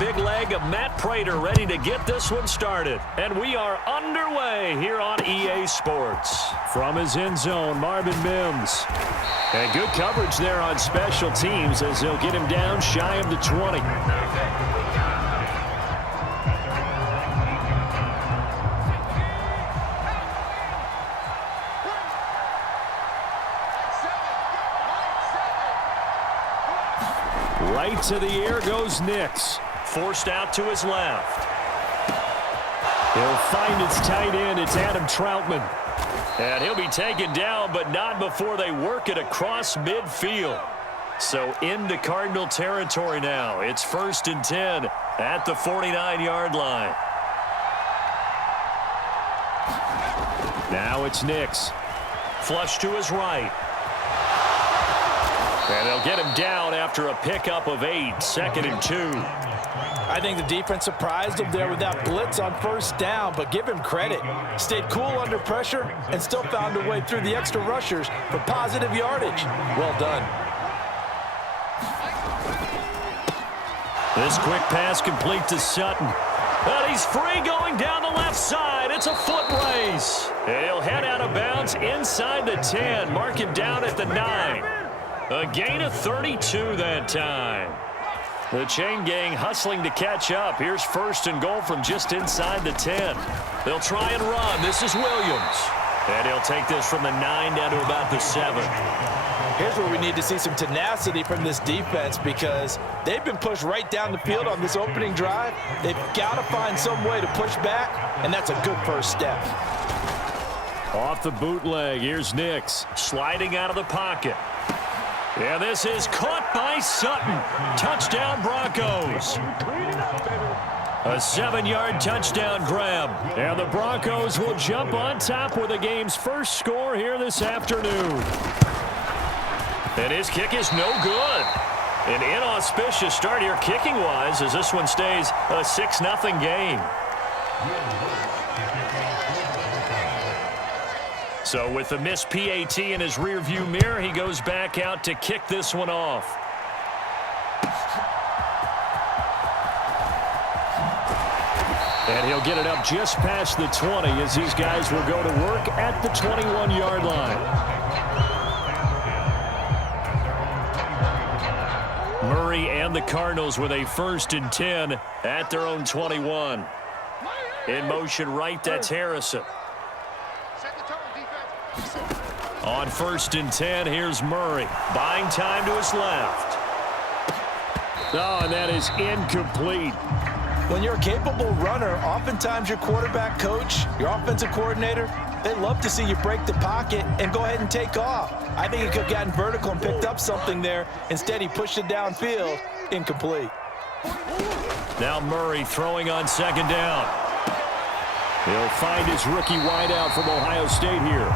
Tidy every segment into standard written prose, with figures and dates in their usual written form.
big leg of Matt Prater ready to get this one started. And we are underway here on EA Sports. From his end zone, Marvin Mims. And good coverage there on special teams as they'll get him down shy of the 20. Right to the air goes Nix. Forced out to his left. He'll find his tight end. It's Adam Troutman. And he'll be taken down, but not before they work it across midfield. So into Cardinal territory now. It's 1st and 10 at the 49-yard line. Now it's Nix. Flush to his right. And they'll get him down after a pickup of 8, 2nd and 2. I think the defense surprised him there with that blitz on 1st down, but give him credit. Stayed cool under pressure and still found a way through the extra rushers for positive yardage. Well done. This quick pass complete to Sutton. But he's free going down the left side. It's a foot race. He'll head out of bounds inside the 10. Mark him down at the 9. A gain of 32 that time. The chain gang hustling to catch up. Here's 1st and goal from just inside the 10. They'll try and run. This is Williams. And he'll take this from the 9 down to about the 7. Here's where we need to see some tenacity from this defense because they've been pushed right down the field on this opening drive. They've got to find some way to push back, and that's a good first step. Off the bootleg, here's Nix. Sliding out of the pocket. And this is caught by Sutton. Touchdown, Broncos. A 7-yard touchdown grab. And the Broncos will jump on top with the game's first score here this afternoon. And his kick is no good. An inauspicious start here kicking-wise as this one stays a 6-0 game. So with the missed PAT in his rearview mirror, he goes back out to kick this one off. And he'll get it up just past the 20 as these guys will go to work at the 21-yard line. Murray and the Cardinals with a 1st and 10 at their own 21. In motion right, that's Harrison. On 1st and 10, here's Murray. Buying time to his left. Oh, and that is incomplete. When you're a capable runner, oftentimes your quarterback coach, your offensive coordinator, they love to see you break the pocket and go ahead and take off. I think he could have gotten vertical and picked up something there. Instead, he pushed it downfield. Incomplete. Now Murray throwing on 2nd down. He'll find his rookie wideout from Ohio State here.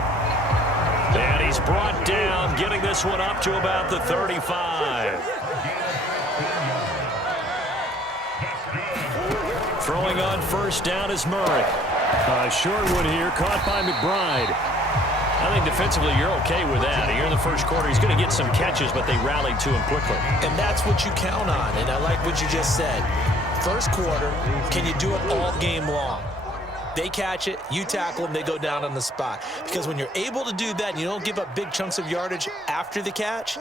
And he's brought down, getting this one up to about the 35. Throwing on 1st down is Murray. Short one here, caught by McBride. I think defensively you're okay with that. Here in the first quarter, he's going to get some catches, but they rallied to him quickly. And that's what you count on, and I like what you just said. First quarter, can you do it all game long? They catch it, you tackle them, they go down on the spot. Because when you're able to do that and you don't give up big chunks of yardage after the catch,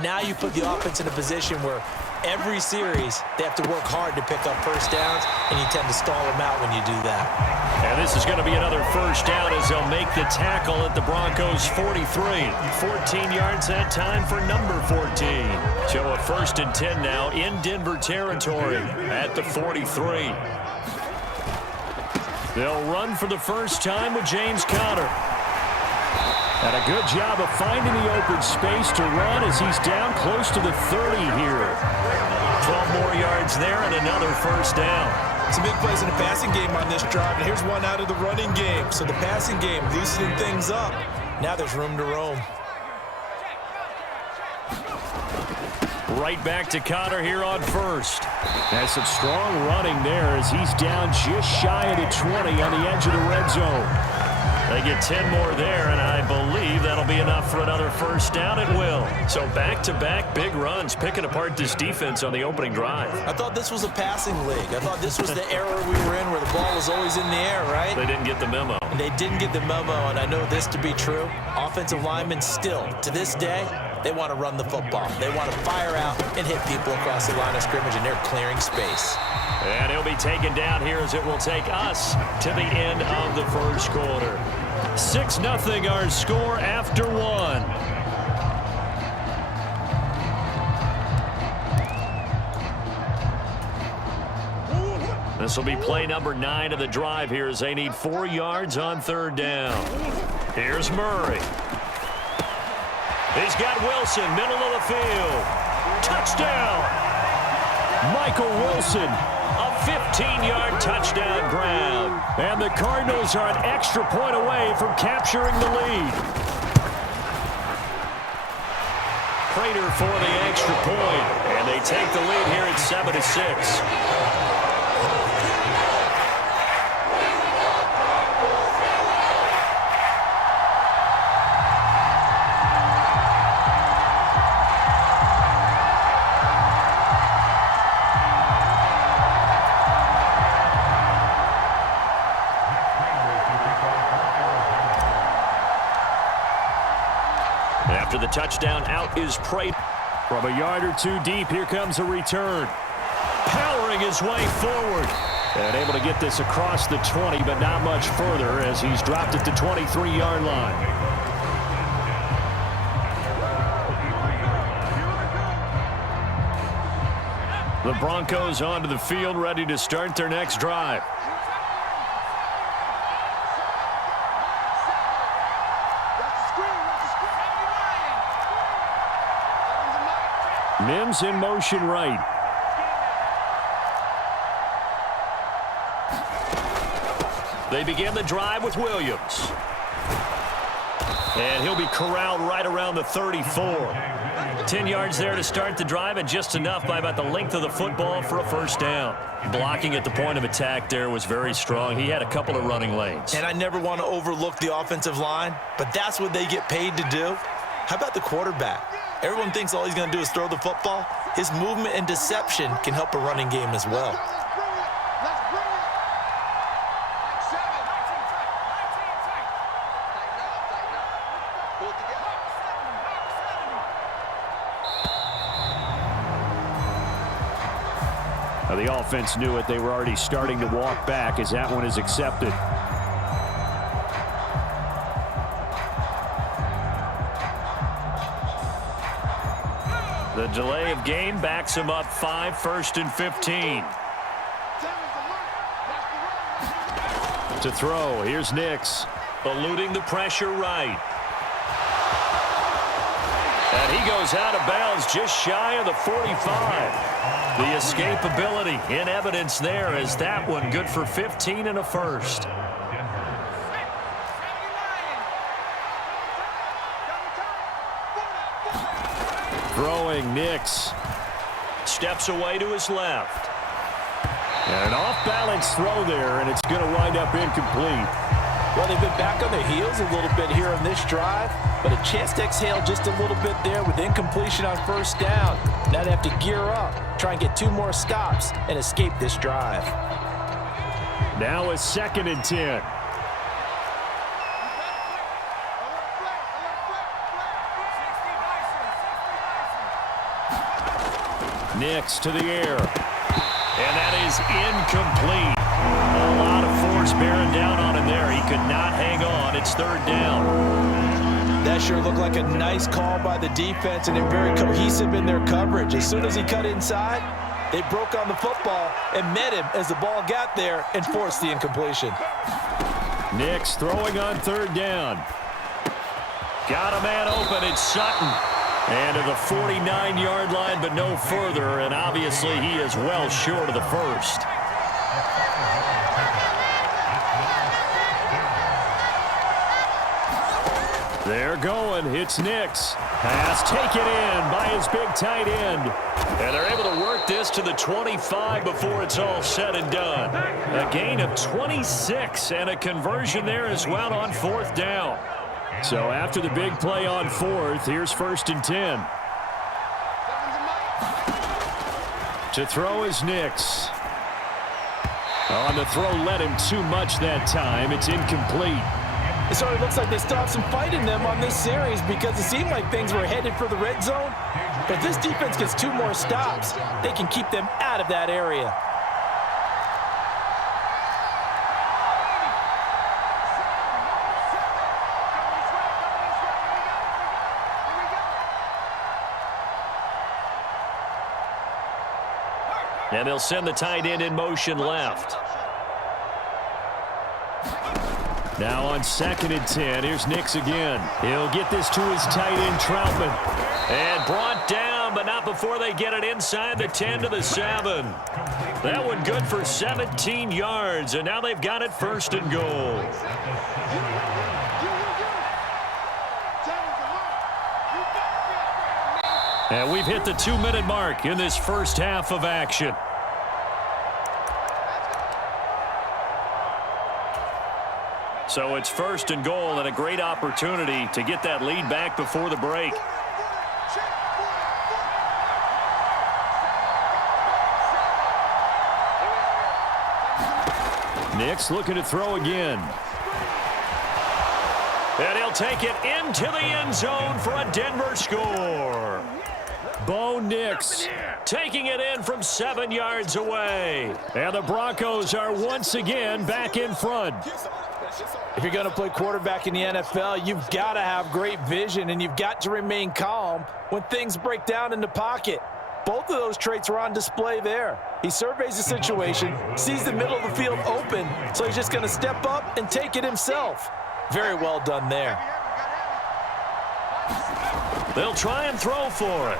now you put the offense in a position where every series they have to work hard to pick up 1st downs, and you tend to stall them out when you do that. And this is going to be another 1st down as they'll make the tackle at the Broncos' 43. 14 yards that time for number 14. So a 1st and 10 now in Denver territory at the 43. They'll run for the first time with James Conner. And a good job of finding the open space to run as he's down close to the 30 here. 12 more yards there and another 1st down. Some big plays in the passing game on this drive, and here's one out of the running game. So the passing game loosening things up. Now there's room to roam. Right back to Conner here on 1st. Has some strong running there as he's down just shy of the 20 on the edge of the red zone. They get 10 more there, and I believe that'll be enough for another first down. It will. So back-to-back big runs, picking apart this defense on the opening drive. I thought this was a passing league. I thought this was the era we were in where the ball was always in the air, right? They didn't get the memo. And they didn't get the memo, and I know this to be true. Offensive linemen still, to this day, they want to run the football. They want to fire out and hit people across the line of scrimmage, and they're clearing space. And he'll be taken down here as it will take us to the end of the first quarter. 6-0 our score after one. This will be play number 9 of the drive here as they need 4 yards on third down. Here's Murray. He's got Wilson, middle of the field. Touchdown! Michael Wilson, a 15-yard touchdown grab. And the Cardinals are an extra point away from capturing the lead. Prater for the extra point. And they take the lead here at 7-6. After the touchdown, out is Prater. From a yard or two deep, here comes a return. Powering his way forward. And able to get this across the 20, but not much further as he's dropped at the 23-yard line. The Broncos onto the field, ready to start their next drive. Mims in motion right. They begin the drive with Williams. And he'll be corralled right around the 34. 10 yards there to start the drive, and just enough by about the length of the football for a first down. Blocking at the point of attack there was very strong. He had a couple of running lanes. And I never want to overlook the offensive line, but that's what they get paid to do. How about the quarterback? Everyone thinks all he's going to do is throw the football. His movement and deception can help a running game as well. Now the offense knew it. They were already starting to walk back as that one is accepted. The delay of game backs him up 5, 1st and 15. To throw, here's Nix. Eluding the pressure right. And he goes out of bounds just shy of the 45. The escapability in evidence there as that one good for 15 and a first. Throwing, Nix steps away to his left. And an off-balance throw there, and it's going to wind up incomplete. Well, they've been back on their heels a little bit here on this drive, but a chance to exhale just a little bit there with incompletion on first down. Now they have to gear up, try and get 2 more stops, and escape this drive. Now a 2nd and 10. Nix to the air. And that is incomplete. A lot of force bearing down on him there. He could not hang on. It's 3rd down. That sure looked like a nice call by the defense, and they're very cohesive in their coverage. As soon as he cut inside, they broke on the football and met him as the ball got there and forced the incompletion. Nix throwing on 3rd down. Got a man open. It's Sutton. And to the 49-yard line, but no further. And obviously he is well short of the first. They're going. It's Nix. Pass taken in by his big tight end. And they're able to work this to the 25 before it's all said and done. A gain of 26 and a conversion there as well on 4th down. So after the big play on 4th, here's 1st and 10. To throw is Nix. On the throw, led him too much that time. It's incomplete. It sort of looks like they still have some fight in them on this series because it seemed like things were headed for the red zone. But this defense gets 2 more stops. They can keep them out of that area. And they'll send the tight end in motion left. Now on 2nd and 10, here's Nix again. He'll get this to his tight end, Troutman. And brought down, but not before they get it inside the 10 to the 7. That one good for 17 yards, and now they've got it 1st and goal. And we've hit the 2-minute mark in this first half of action. So it's 1st and goal and a great opportunity to get that lead back before the break. Nix looking to throw again. And he'll take it into the end zone for a Denver score. Bo Nix taking it in from 7 yards away. And the Broncos are once again back in front. If you're going to play quarterback in the NFL, you've got to have great vision, and you've got to remain calm when things break down in the pocket. Both of those traits are on display there. He surveys the situation, sees the middle of the field open, so he's just going to step up and take it himself. Very well done there. They'll try and throw for it.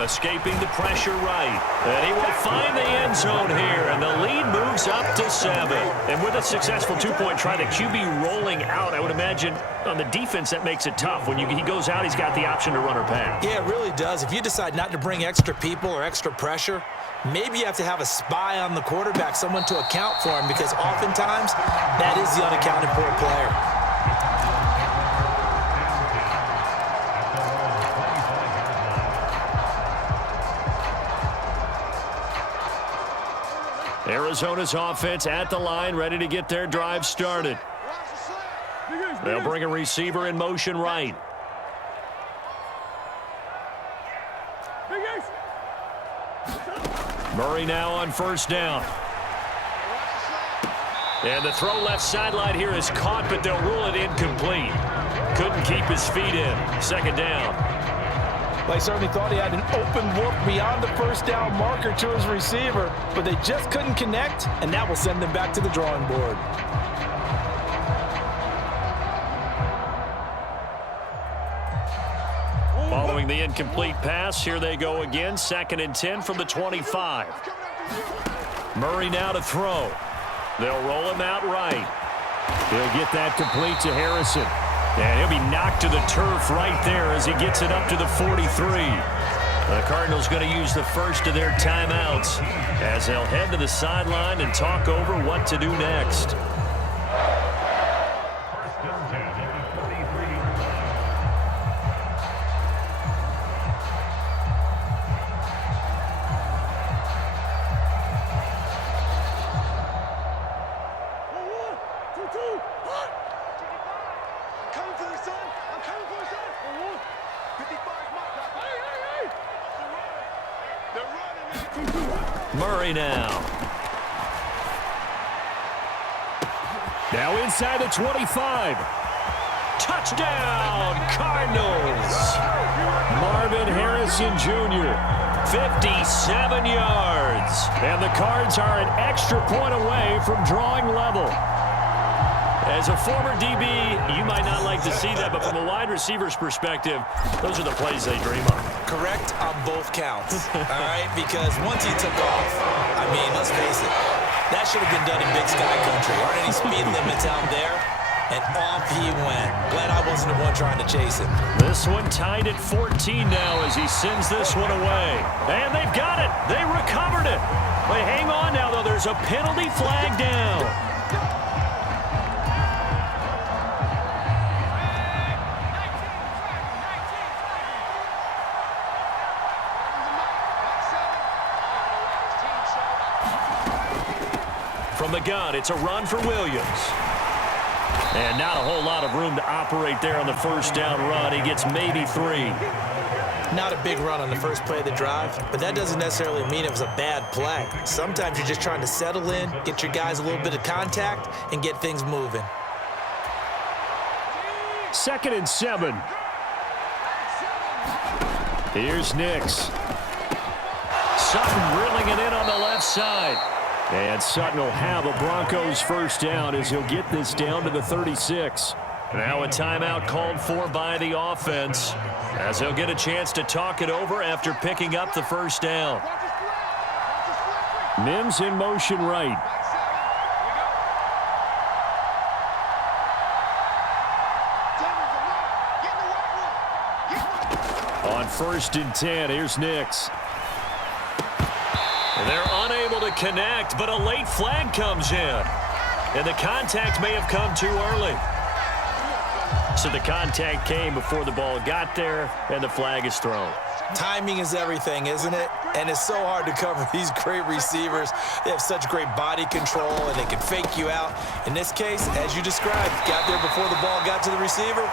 Escaping the pressure right. And he will find the end zone here, and the lead moves up to 7. And with a successful 2-point try, the QB rolling out, I would imagine on the defense that makes it tough. When he goes out, he's got the option to run or pass. Yeah, it really does. If you decide not to bring extra people or extra pressure, maybe you have to have a spy on the quarterback, someone to account for him, because oftentimes that is the unaccounted for player. Arizona's offense at the line, ready to get their drive started. They'll bring a receiver in motion right. Murray now on 1st down. And the throw left sideline here is caught, but they'll rule it incomplete. Couldn't keep his feet in. 2nd down. They certainly thought he had an open look beyond the 1st down marker to his receiver, but they just couldn't connect, and that will send them back to the drawing board. Following the incomplete pass, here they go again. 2nd and 10 from the 25. Murray now to throw. They'll roll him out right. He'll get that complete to Harrison. And he'll be knocked to the turf right there as he gets it up to the 43. The Cardinals going to use the first of their timeouts as they'll head to the sideline and talk over what to do next. Murray now. Now inside the 25. Touchdown, Cardinals. Marvin Harrison Jr., 57 yards. And the Cards are an extra point away from drawing level. As a former DB, you might not like to see that, but from a wide receiver's perspective, those are the plays they dream of. Correct on both counts, all right? Because once he took off, I mean, let's face it, that should have been done in Big Sky Country. Aren't any speed limits out there? and off he went. Glad I wasn't the one trying to chase him. This one tied at 14 now as he sends this one away. And they've got it. They recovered it. But hang on now, though. There's a penalty flag down. From the gun, it's a run for Williams. And not a whole lot of room to operate there on the first down run. He gets maybe 3. Not a big run on the first play of the drive, but that doesn't necessarily mean it was a bad play. Sometimes you're just trying to settle in, get your guys a little bit of contact, and get things moving. 2nd and 7. Here's Nix. Sutton reeling it in on the left side. And Sutton will have a Broncos first down as he'll get this down to the 36. Now a timeout called for by the offense as he'll get a chance to talk it over after picking up the first down. Mims in motion right. On 1st and 10, here's Nix. They're unable to connect, but a late flag comes in. And the contact may have come too early. So the contact came before the ball got there, and the flag is thrown. Timing is everything, isn't it? And it's so hard to cover these great receivers. They have such great body control, and they can fake you out. In this case, as you described, got there before the ball got to the receiver.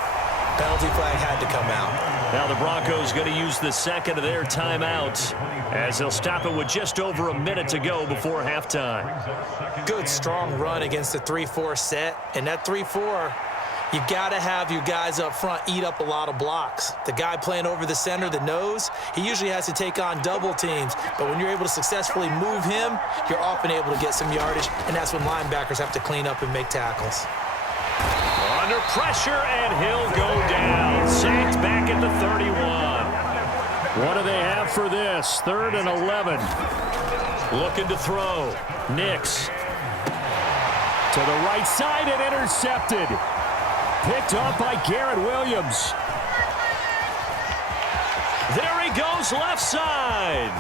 Penalty flag had to come out. Now the Broncos going to use the second of their timeouts as they'll stop it with just over a minute to go before halftime. Good, strong run against the 3-4 set. And that 3-4, you got to have your guys up front eat up a lot of blocks. The guy playing over the center, the nose, he usually has to take on double teams. But when you're able to successfully move him, you're often able to get some yardage, and that's when linebackers have to clean up and make tackles. Under pressure, and he'll go down. Sacked back at the 31. What do they have for this? 3rd and 11. Looking to throw. Nix. To the right side and intercepted. Picked up by Garrett Williams. There he goes left side.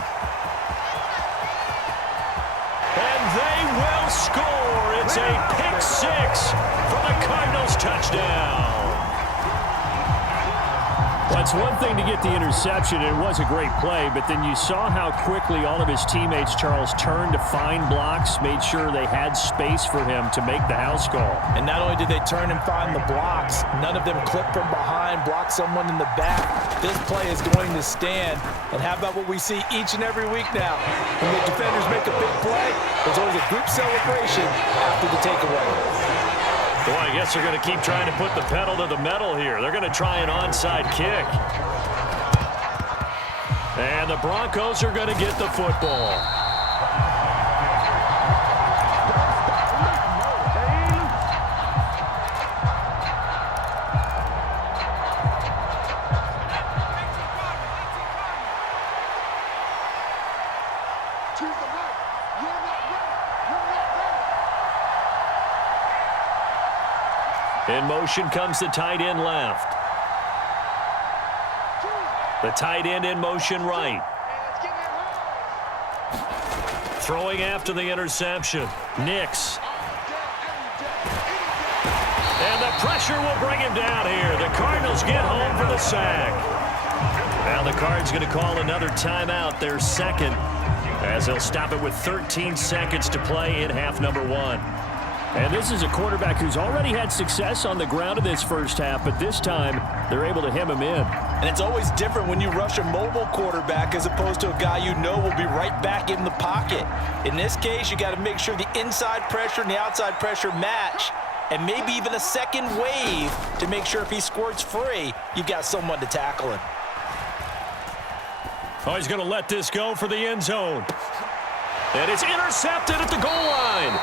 And they will score. It's a pick 6 for the Cardinals touchdown. Well, it's one thing to get the interception. It was a great play, but then you saw how quickly all of his teammates, Charles, turned to find blocks, made sure they had space for him to make the house call. And not only did they turn and find the blocks, none of them clipped from behind, blocked someone in the back. This play is going to stand. And how about what we see each and every week now? When the defenders make a big play, there's always a group celebration after the takeaway. Boy, I guess they're going to keep trying to put the pedal to the metal here. They're going to try an onside kick. And the Broncos are going to get the football. In motion comes the tight end left. The tight end in motion right. Throwing after the interception. Nix. And the pressure will bring him down here. The Cardinals get home for the sack. Now the Cards going to call another timeout, their second, as they'll stop it with 13 seconds to play in half number 1. And this is a quarterback who's already had success on the ground in this first half, but this time they're able to hem him in. And it's always different when you rush a mobile quarterback as opposed to a guy you know will be right back in the pocket. In this case, you got to make sure the inside pressure and the outside pressure match, and maybe even a second wave to make sure if he squirts free, you've got someone to tackle him. Oh, he's going to let this go for the end zone. And it's intercepted at the goal line.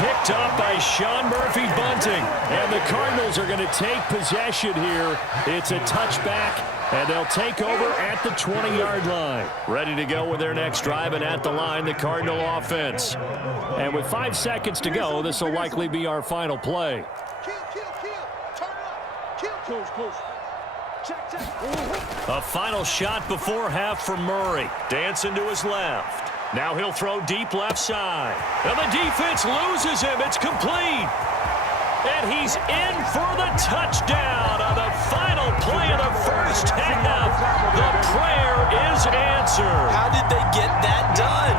Picked up by Sean Murphy-Bunting. And the Cardinals are going to take possession here. It's a touchback And they'll take over at the 20-yard line. Ready to go with their next drive, and at the line, the Cardinal offense. And with 5 seconds to go, this will likely be our final play. A final shot before half for Murray. Dancing to his left. Now he'll throw deep left side. And the defense loses him. It's complete. And he's in for the touchdown on the final play of the first half. The prayer is answered. How did they get that done?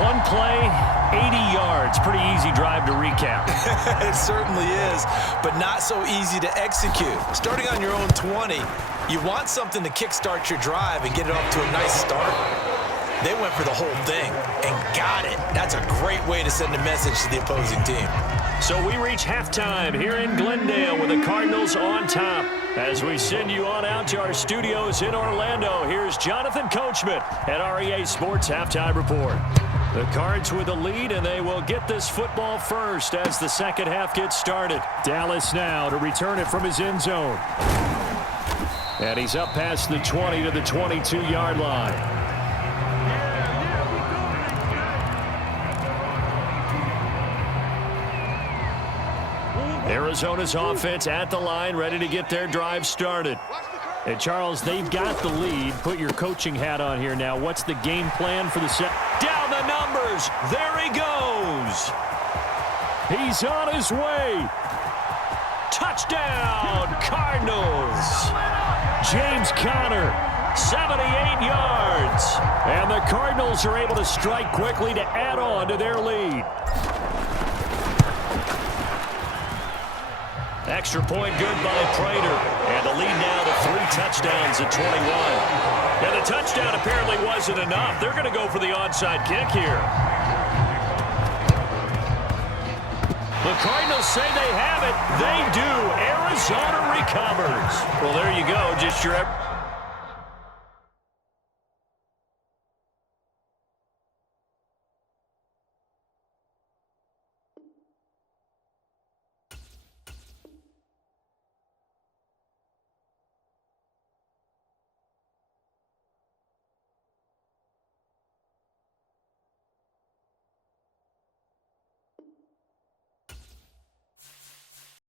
One play, 80 yards. Pretty easy drive to recap. It certainly is, but not so easy to execute. Starting on your own 20, you want something to kickstart your drive and get it off to a nice start. They went for the whole thing and got it. That's a great way to send a message to the opposing team. So we reach halftime here in Glendale with the Cardinals on top. As we send you on out to our studios in Orlando, here's Jonathan Coachman at REA Sports Halftime Report. The Cards with the lead, and they will get this football first as the second half gets started. Dallas now to return it from his end zone. And he's up past the 20 to the 22-yard line. Arizona's offense at the line, ready to get their drive started. And Charles, they've got the lead. Put your coaching hat on here now. What's the game plan for the set? Down the numbers. There he goes. He's on his way. Touchdown, Cardinals. James Conner, 78 yards. And the Cardinals are able to strike quickly to add on to their lead. Extra point good by Prater. And the lead now to 3 touchdowns at 21. And the touchdown apparently wasn't enough. They're going to go for the onside kick here. The Cardinals say they have it. They do. Arizona recovers. Well, there you go. Just your